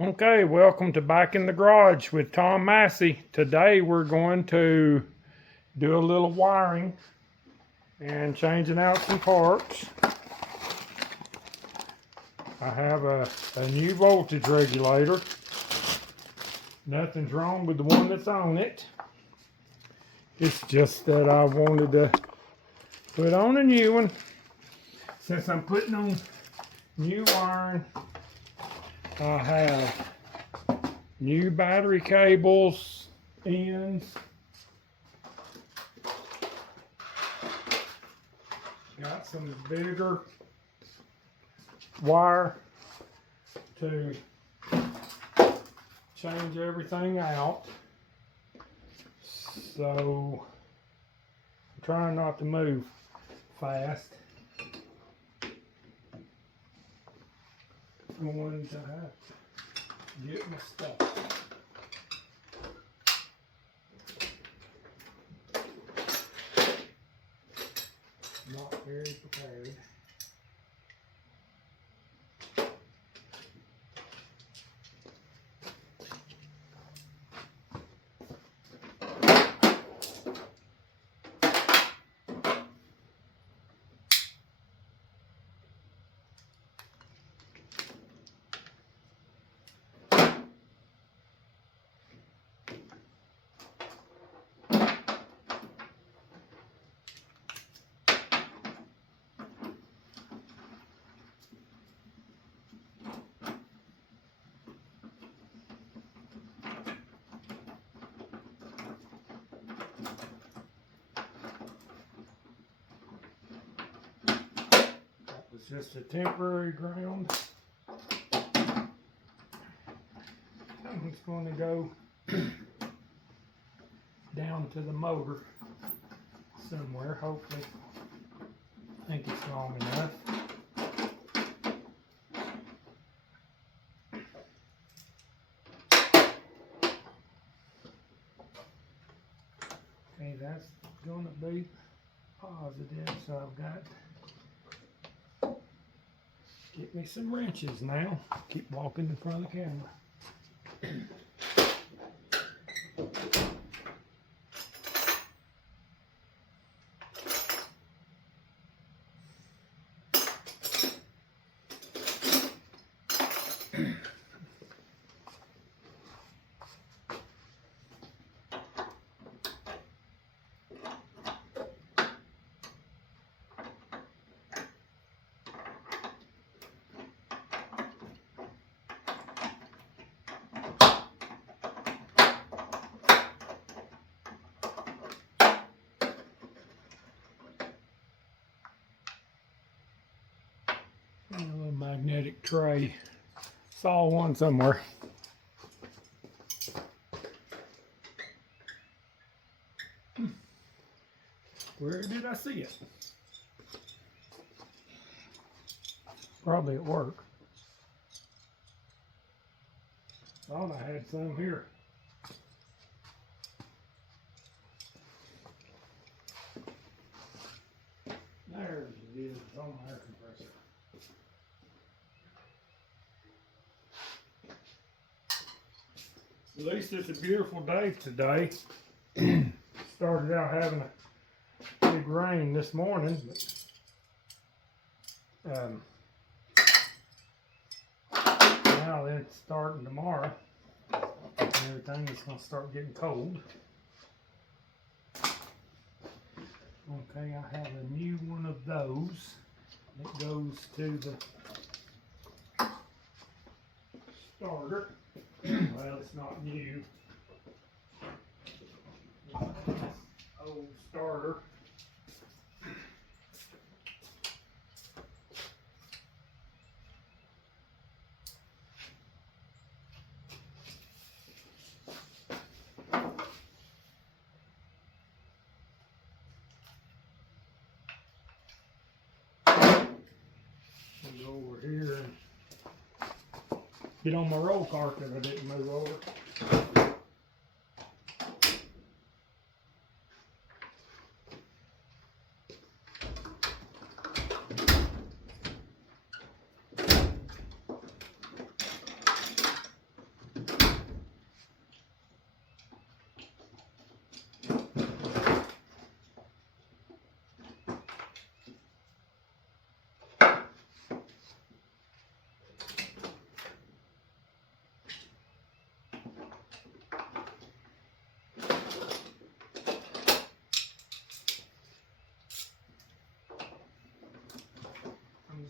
Okay, welcome to Back in the Garage with Tom Massey. Today we're going to do a little wiring and changing out some parts. I have a new voltage regulator. Nothing's wrong with the one that's on it. It's just that I wanted to put on a new one. Since I'm putting on new wiring, I have new battery cables, ends. Got some bigger wire to change everything out. So I'm trying not to move fast. I'm going to have to get my stuff. Not very prepared. It's just a temporary ground. It's going to go down to the motor somewhere, hopefully. I think it's long enough. Okay, that's going to be positive, so I've got get me some wrenches now. Keep walking in front of the camera. A little magnetic tray. Saw one somewhere. Where did I see it? Probably at work. Thought I had some here. There it is. It's on my air compressor. At least it's a beautiful day today. Started out having a big rain this morning, but now it's starting tomorrow. And everything is going to start getting cold. Okay, I have a new one of those. It goes to the starter. Well, it's not new. It's old starter. Go over here and get on my roll cart that I didn't move over.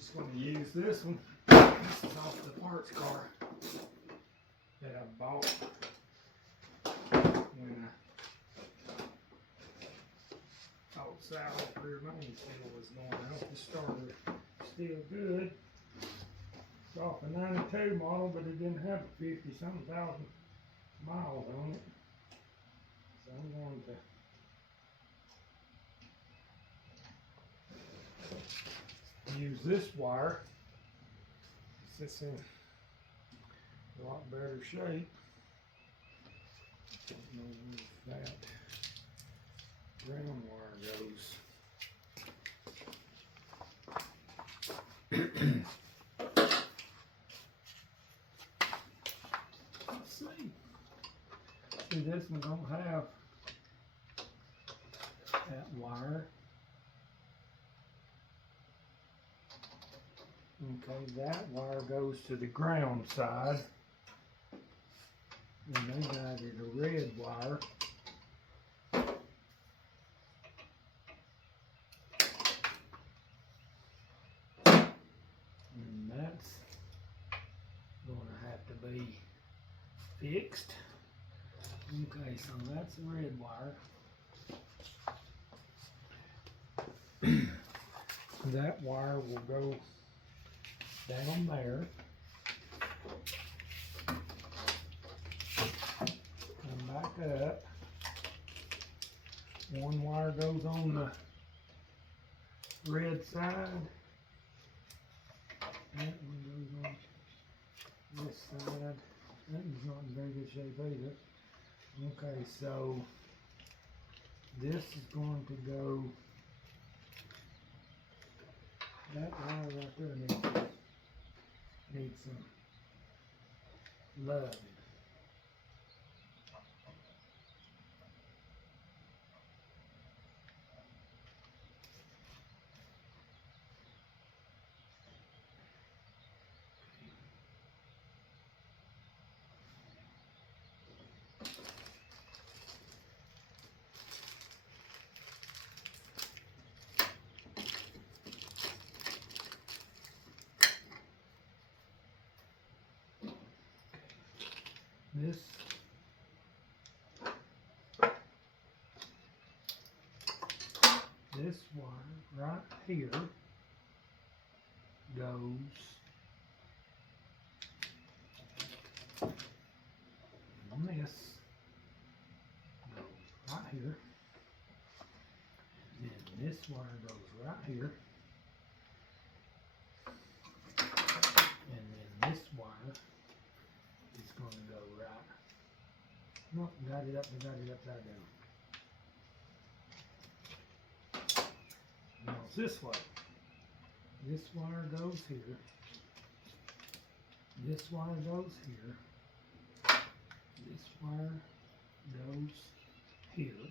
just going to use this one. This is off the parts car that I bought when I thought salvage rear main seal was going out. The starter still good. It's off a 92 model, but it didn't have a 50-something thousand miles on it. So I'm going to use this wire. It's in a lot better shape. Don't know where that ground wire goes. Let's see. See, this one don't have that wire. Okay, that wire goes to the ground side. And they got it a red wire. And that's going to have to be fixed. Okay, so that's the red wire. That wire will go down there. Come back up. One wire goes on the red side. That one goes on this side. That one's not in very good shape either. Okay, so this is going to go, that wire right there needs some love. This wire right here goes on this, goes right here, and then this wire goes right here, and then this wire is going to go right. Nope, got it upside down. Now it's this way. This wire goes here. This wire goes here. This wire goes here.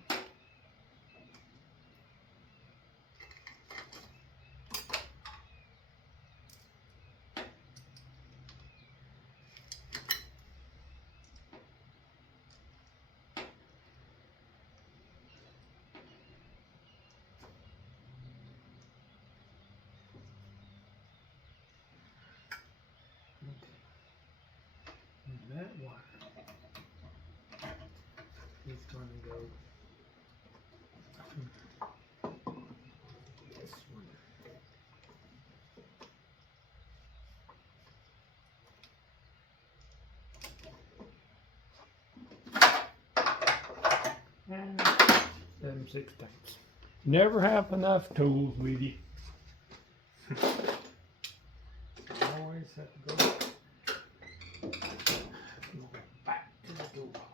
That wire is going to go this one. And 7/16. Never have enough tools with you. Always have to go back to the toolbox.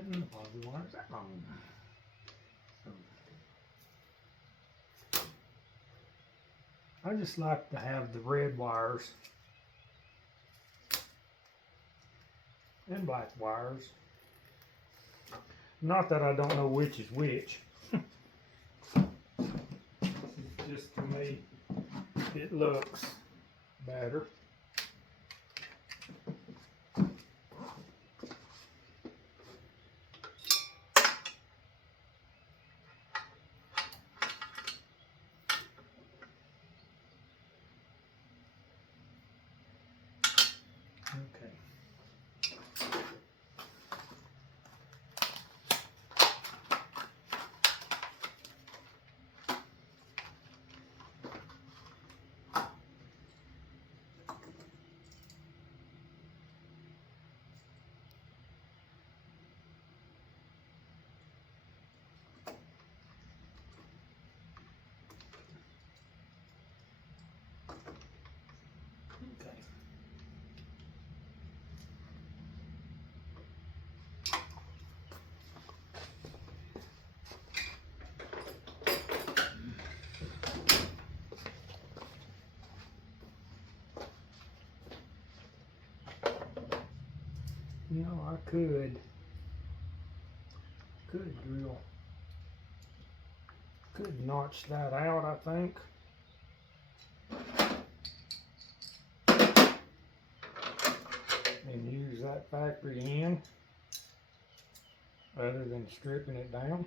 and the positive wires are on. So, I just like to have the red wires and black wires. Not that I don't know which is which. Just to me, it looks better. Okay. Okay. You know, I could drill, could notch that out, I think. And use that factory in, rather than stripping it down.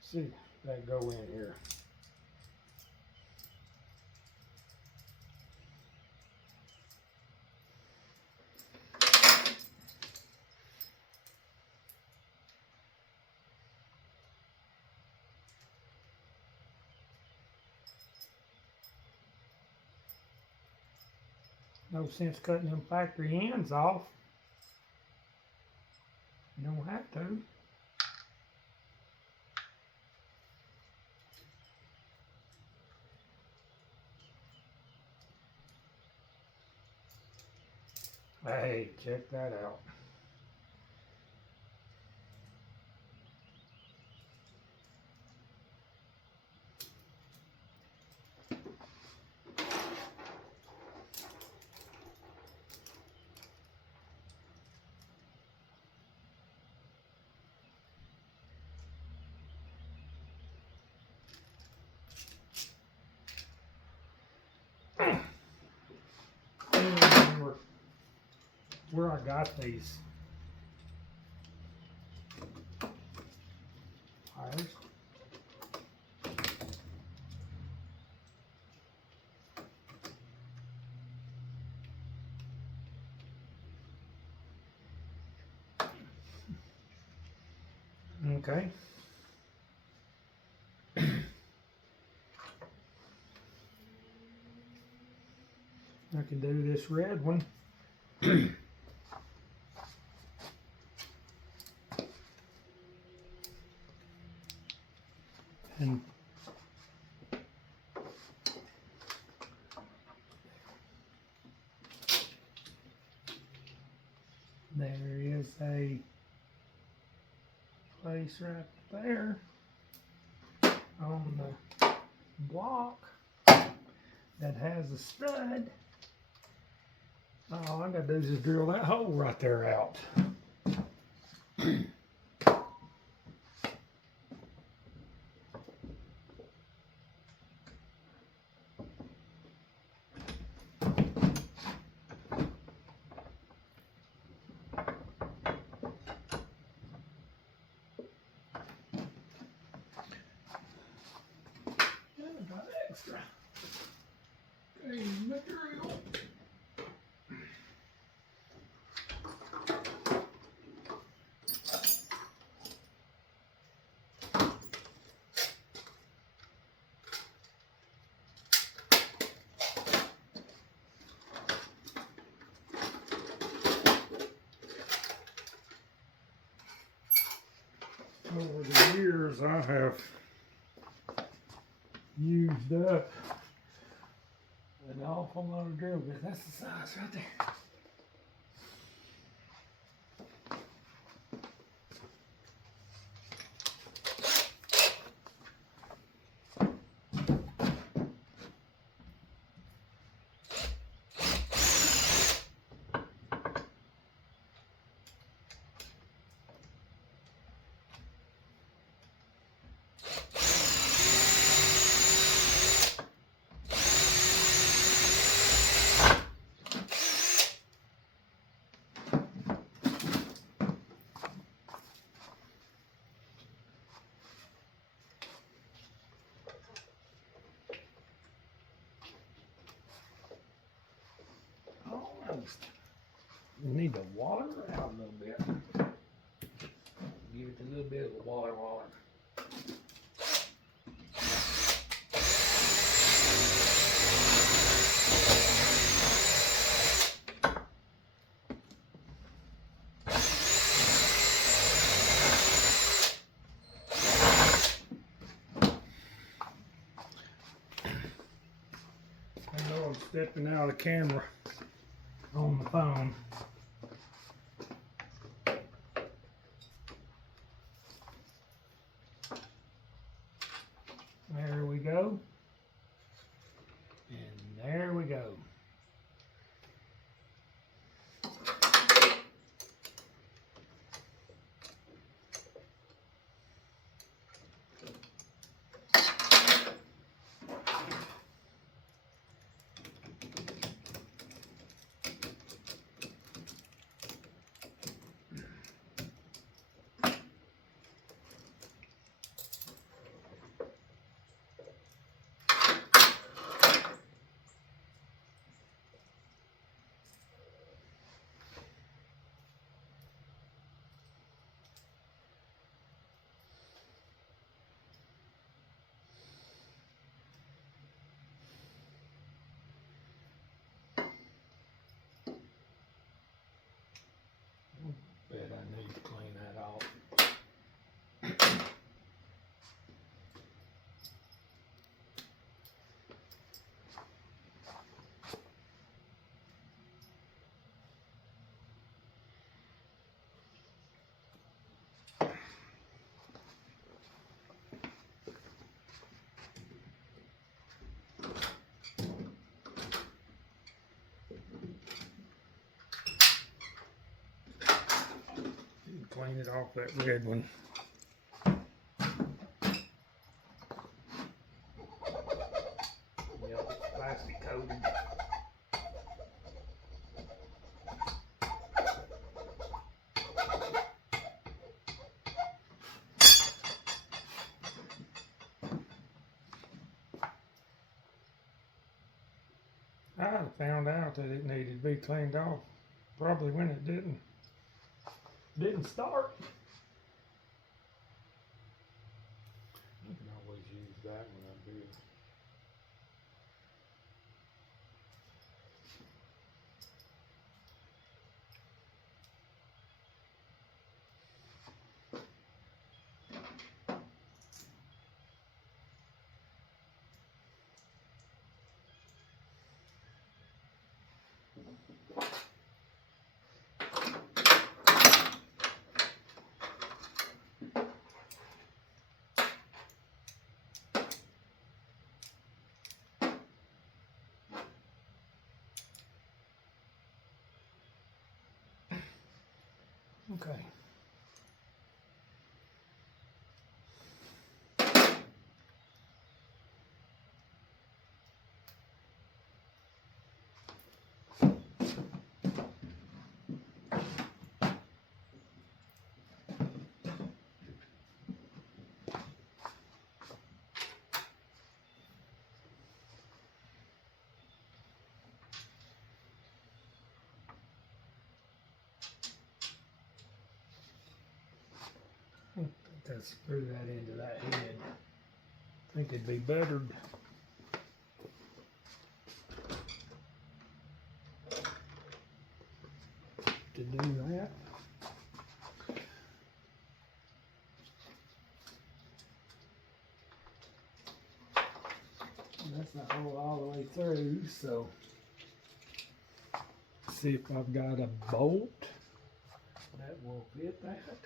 See that go in here. No sense cutting them factory ends off. You don't have to. Hey, check that out. I don't remember where I got these wires. Okay. I can do this red one. And there is a place right there on the block that has a stud. All I gotta do is just drill that hole right there out. Extra. Okay, material. Over the years, I have used up an awful lot of drill bits. That's the size right there. almost. You need to water it out a little bit. Give it a little bit of water. I know I'm stepping out of camera on the phone. There we go. And there we go. Bet I need to clean that off. Clean it off that red one. Yep, it's plastic coated. I'd have found out that it needed to be cleaned off probably when it didn't start. I can always use that when I do it. Okay. Let's screw that into that head. I think it'd be better to do that. That's not all the way through, so see if I've got a bolt that will fit that.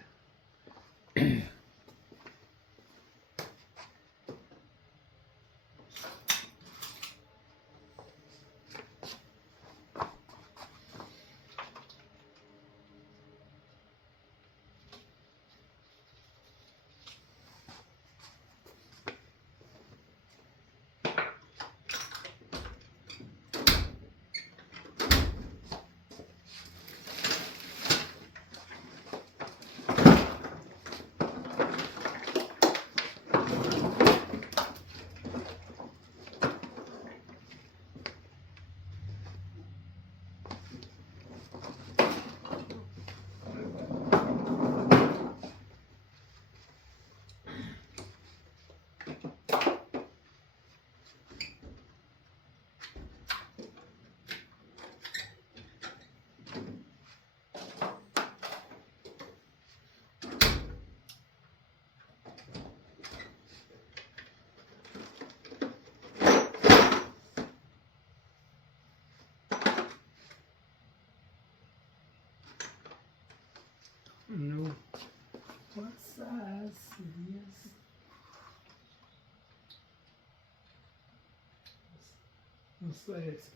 Let's say it's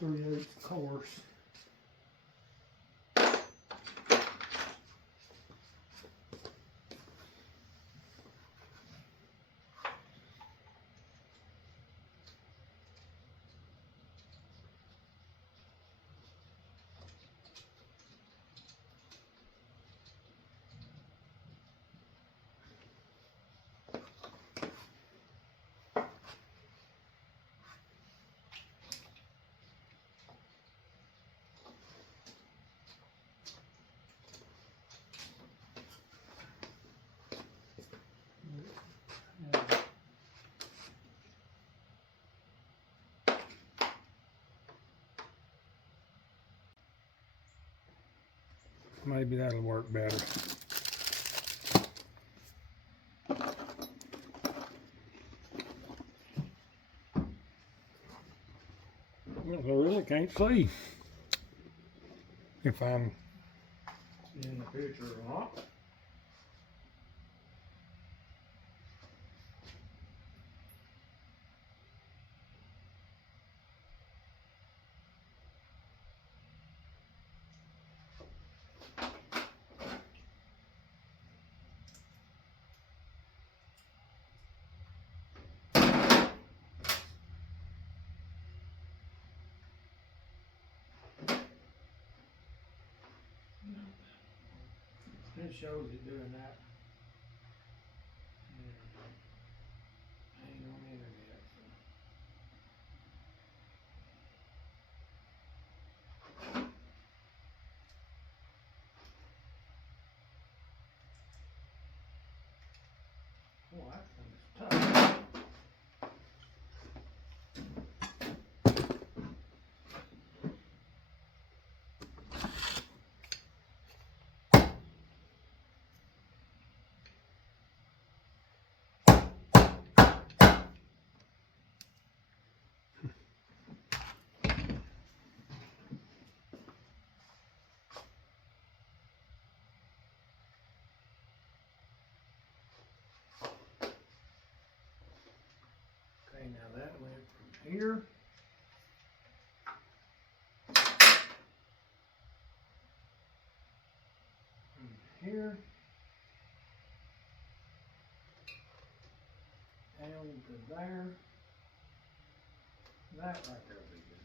3/8 course. Maybe that'll work better. Well, I really can't see if I'm in the picture or not. It shows it doing that. Ain't on the internet. Oh, that thing's tough. Okay, now that went from here. From here. Down to there. That right there will be good.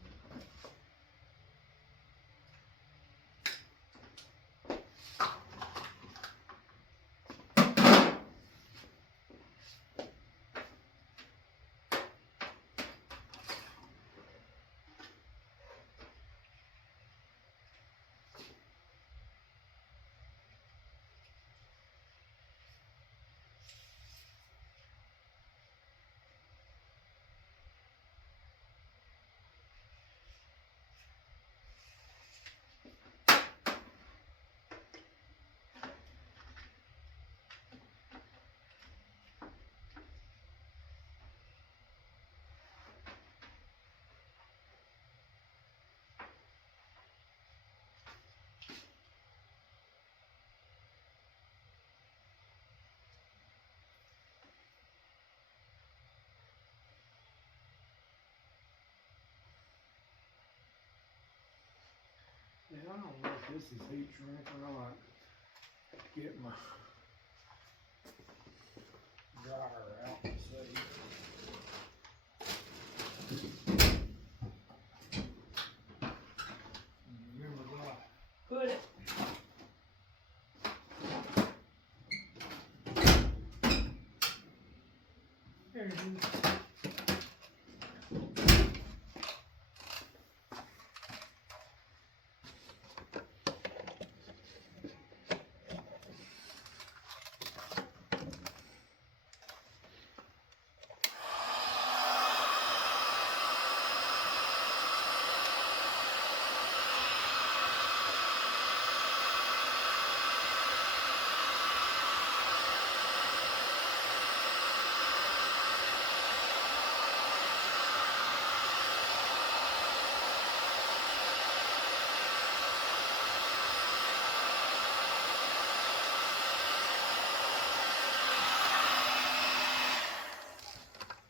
Yeah, I don't know if this is heat shrink or not. Get my dryer out and see. Remember where I put it. There it is.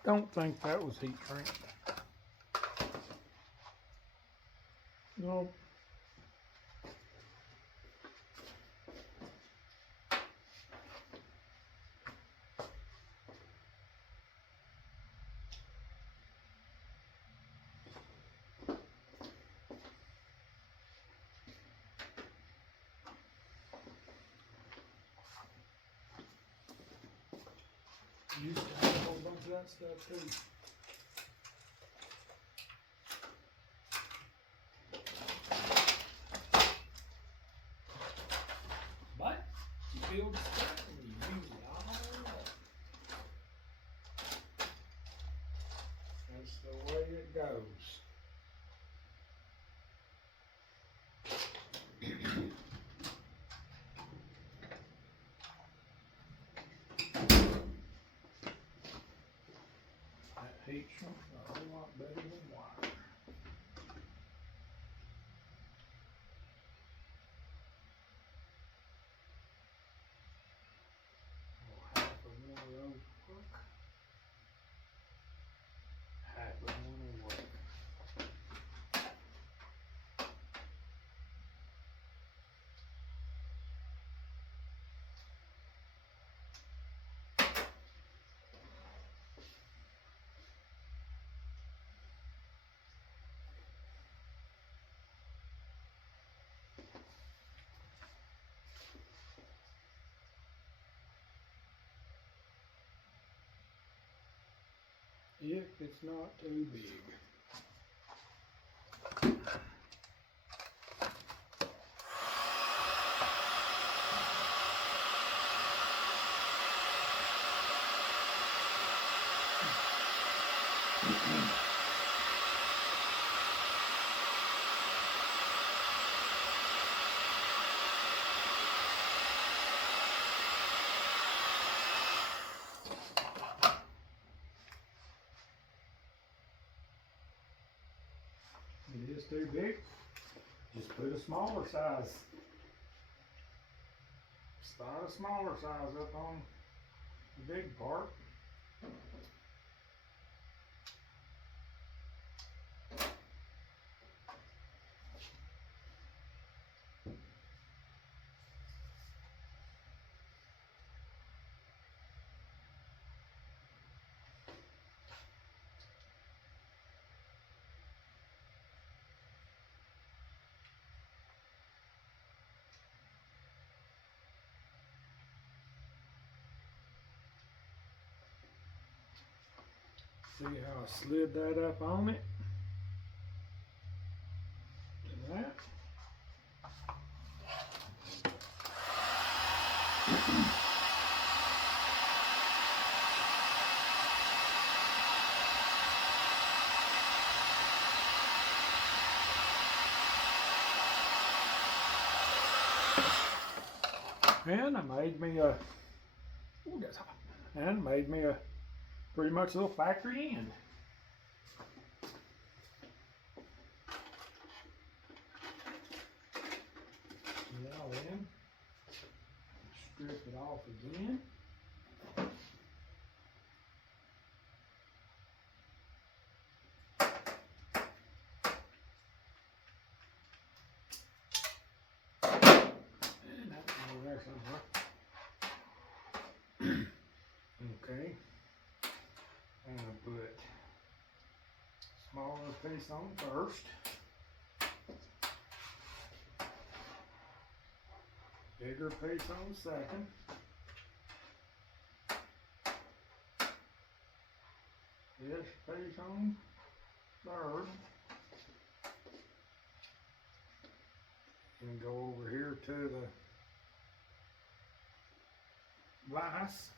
Don't think that was heat shrink. No. Used to have a whole bunch of that stuff too. But you build stuff and you use it all up. That's the way it goes. That heat shrunk a whole lot better than wire. Oh, half of one of those work. Half of one will work. If it's not too big. It is too big, just put a smaller size. Start a smaller size up on the big part. See how I slid that up on it? And that. And I made me a, ooh, that's hot. And made me a pretty much a little factory end. Now then, strip it off again. And that's over there somewhere. Okay. I'm gonna put smaller piece on first. Bigger piece on second. This piece on third. And go over here to the vise.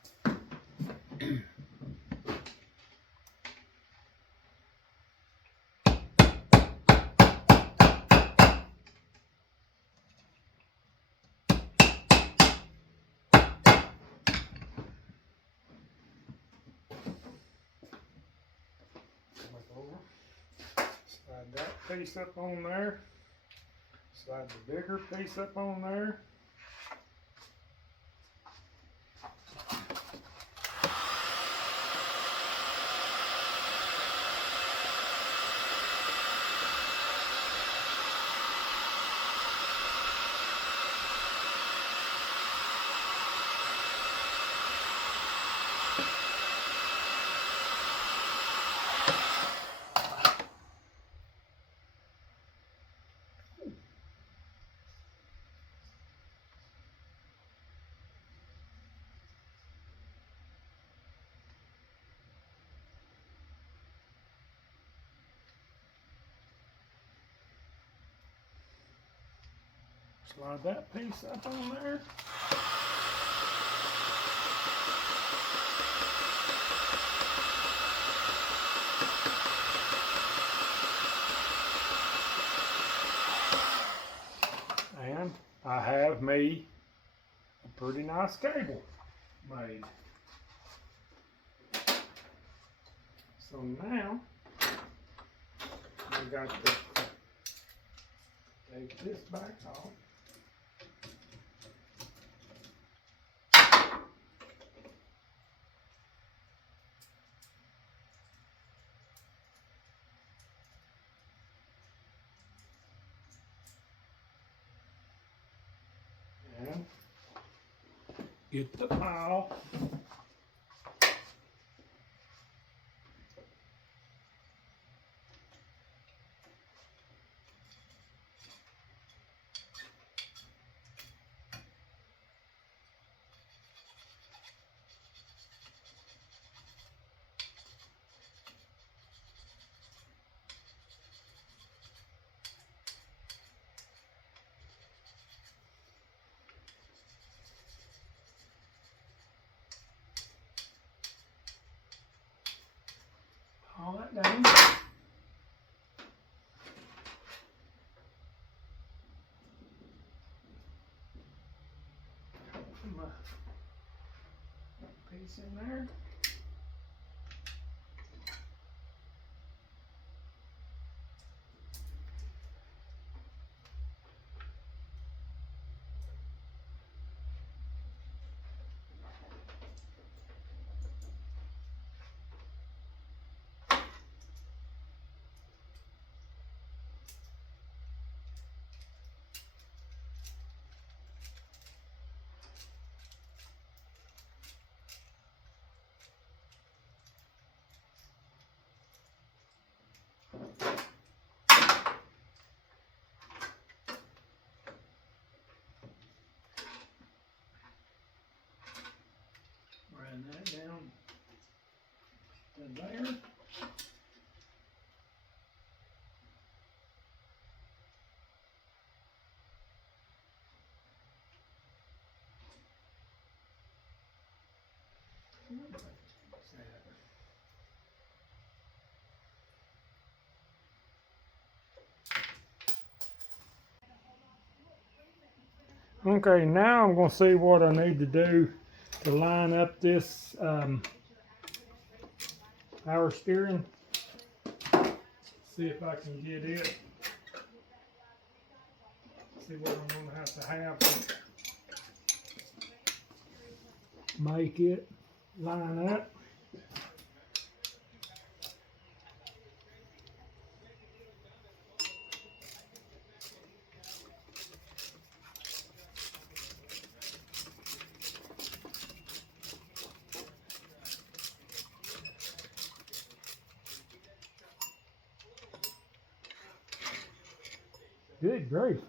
Slide that piece up on there. Slide the bigger piece up on there. Slide that piece up on there. And I have me a pretty nice cable made. So now I got to take this back off. And get the pile. All that down. Put my piece in there. Run that down to there. Okay, now I'm going to see what I need to do to line up this power steering. See if I can get it. See what I'm going to have to make it line up. Good grief.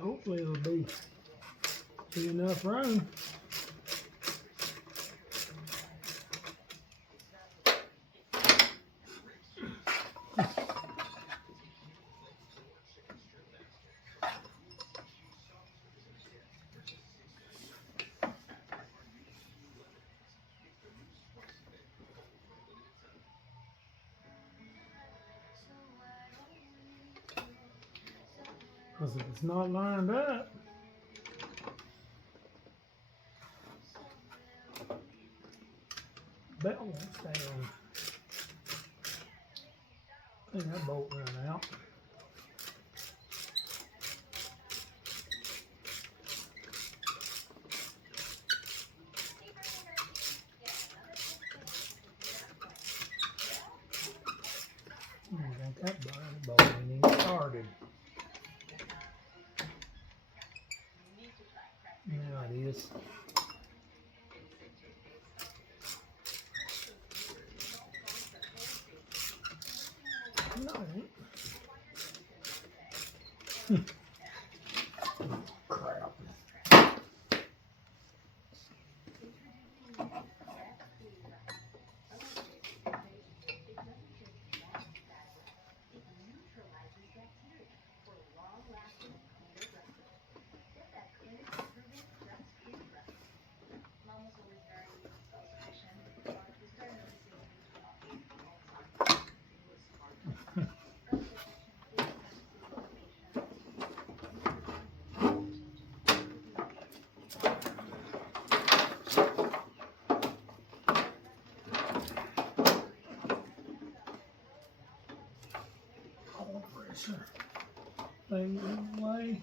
Hopefully it'll be enough room. Because if it's not lined up, belt won't stay on. I think that bolt ran out. I think that bolt ain't even started. Now it is. No, it ain't. Crap. Pressure thing away.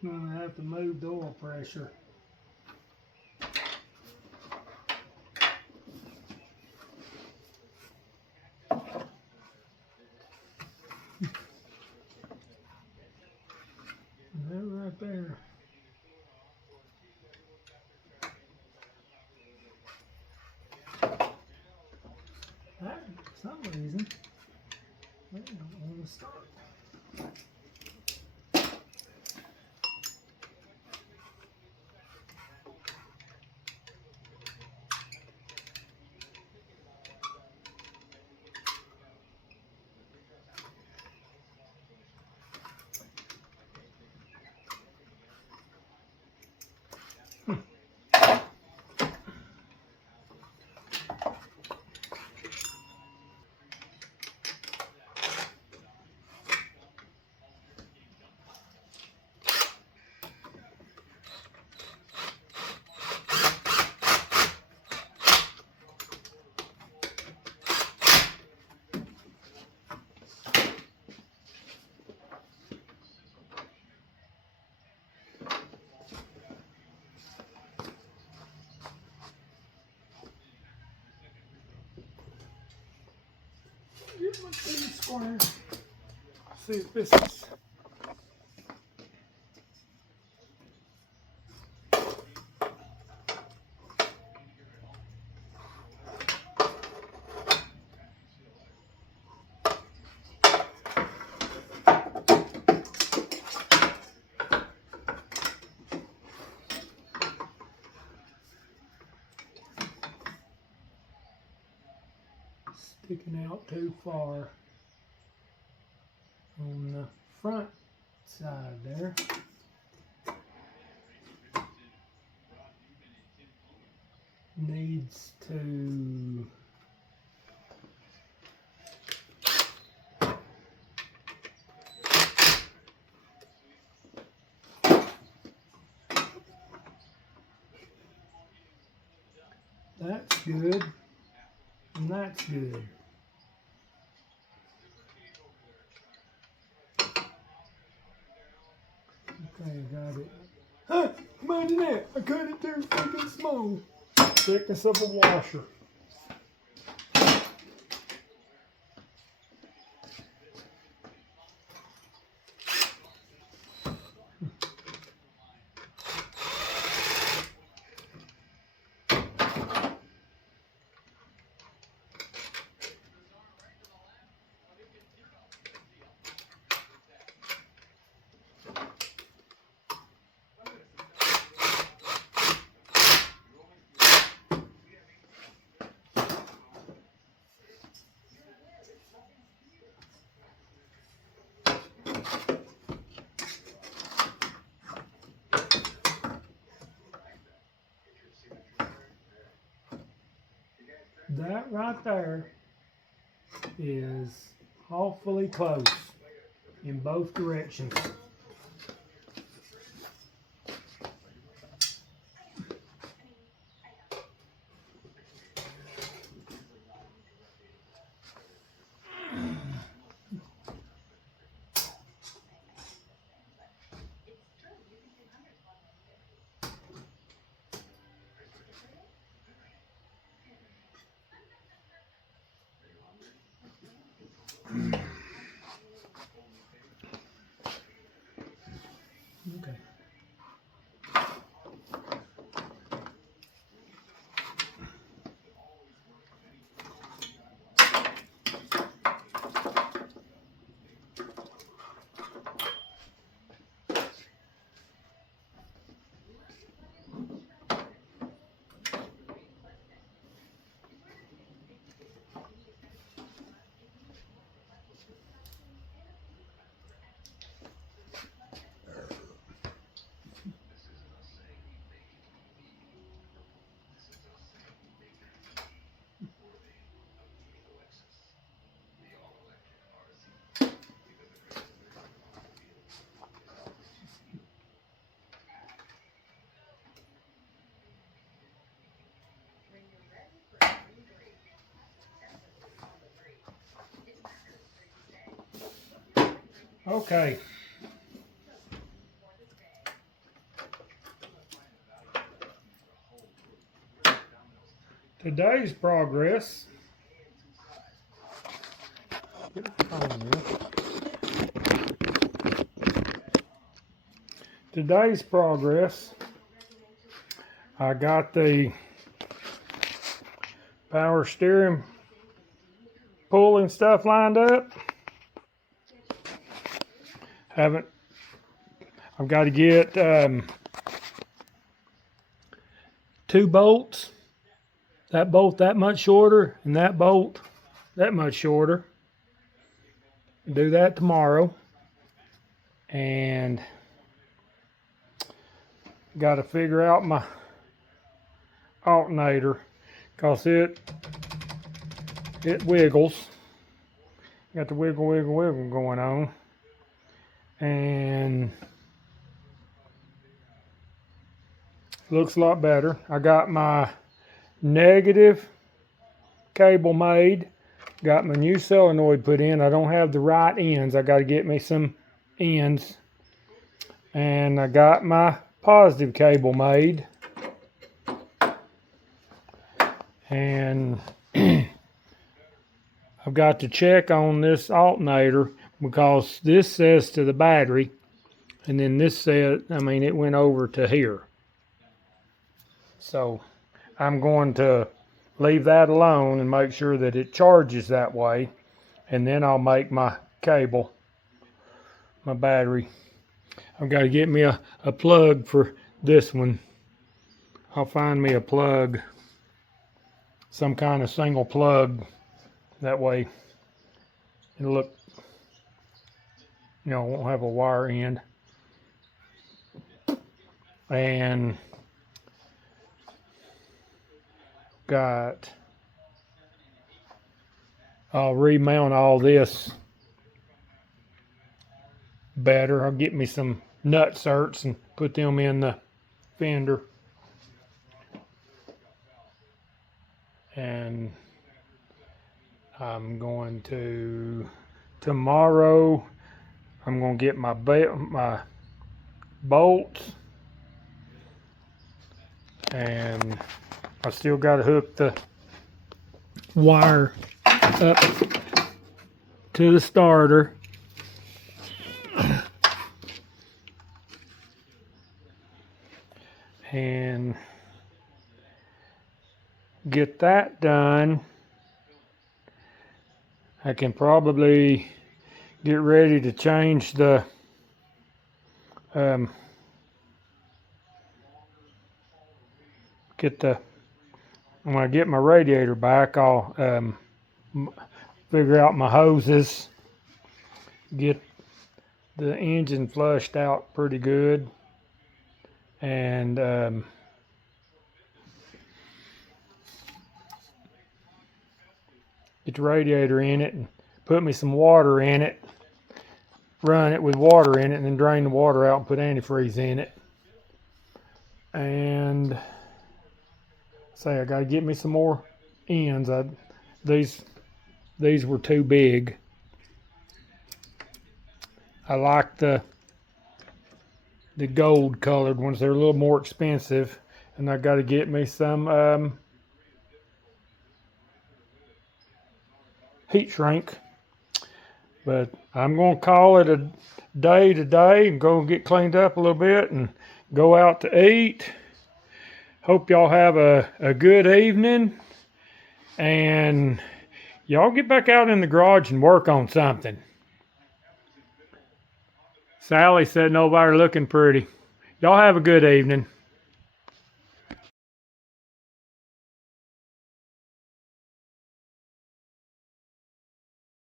I'm gonna have to move the oil pressure. That right there. That, for some reason, they don't want to start. Get my thing square. See if this is. Sticking out too far on the front side there. Needs to that's good, and that's good. Okay, got it. Huh, imagine that, I cut it too freaking small. Thickness of a washer. That right there is awfully close in both directions. Okay. Okay. Today's progress. Today's progress. I got the power steering pulling stuff lined up. I've got to get 2 bolts. That bolt that much shorter and that bolt that much shorter. Do that tomorrow. And got to figure out my alternator because it wiggles. Got the wiggle going on. And looks a lot better. I got my negative cable made. Got my new solenoid put in. I don't have the right ends. I got to get me some ends. And I got my positive cable made. And I've got to check on this alternator because this says to the battery, and then this said, it went over to here. So I'm going to leave that alone and make sure that it charges that way, and then I'll make my cable, my battery. I've got to get me a plug for this one. I'll find me a plug, some kind of single plug. That way it'll look, won't have a wire end. And I'll remount all this better. I'll get me some nut certs and put them in the fender. And I'm going to, tomorrow, I'm going to get my bolts. And I still got to hook the wire up to the starter. And get that done. I can probably get ready to change the when I get my radiator back, I'll figure out my hoses, get the engine flushed out pretty good, and get the radiator in it and put me some water in it, run it with water in it, and then drain the water out and put antifreeze in it. And say I got to get me some more ends. These were too big. I like the gold colored ones. They're a little more expensive, and I got to get me some heat shrink. But I'm going to call it a day today and go get cleaned up a little bit and go out to eat. Hope y'all have a good evening, and y'all get back out in the garage and work on something. Sally said nobody looking pretty. Y'all have a good evening.